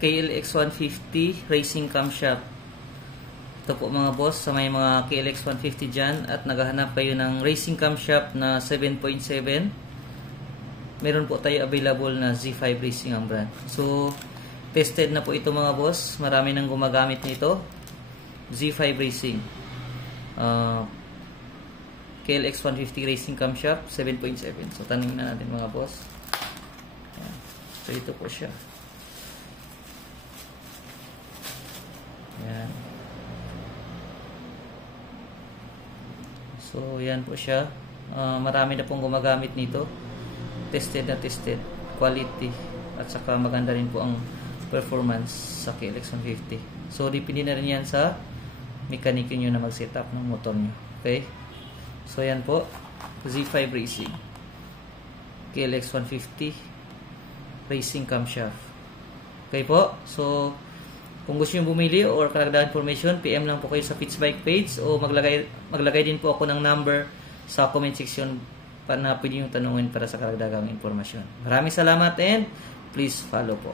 KLX 150 racing camshaft. Ito po mga boss, sa may mga KLX 150 dyan at naghahanap kayo ng racing camshaft na 7.7, meron po tayo available na Z5 Racing ang brand. So tested na po ito mga boss, marami nang gumagamit nito. Z5 Racing, KLX 150 racing camshaft 7.7. So tanungin na natin mga boss. Ayan. So ito po siya. Ayan. So yan po siya. Marami na pong gumagamit nito. Tested na tested. Quality. At saka maganda rin po ang performance sa KLX 150. So depende na rin yan sa mekaniko nyo na mag-setup ng motor nyo. Okay? So yan po. Z5 Racing. KLX 150 racing camshaft. Okay po? So kung gusto nyo bumili or karagdagan information, PM lang po kayo sa Fitz Bike page o maglagay din po ako ng number sa comment section para na pwede nyo tanungin para sa karagdagang informasyon. Maraming salamat and please follow po.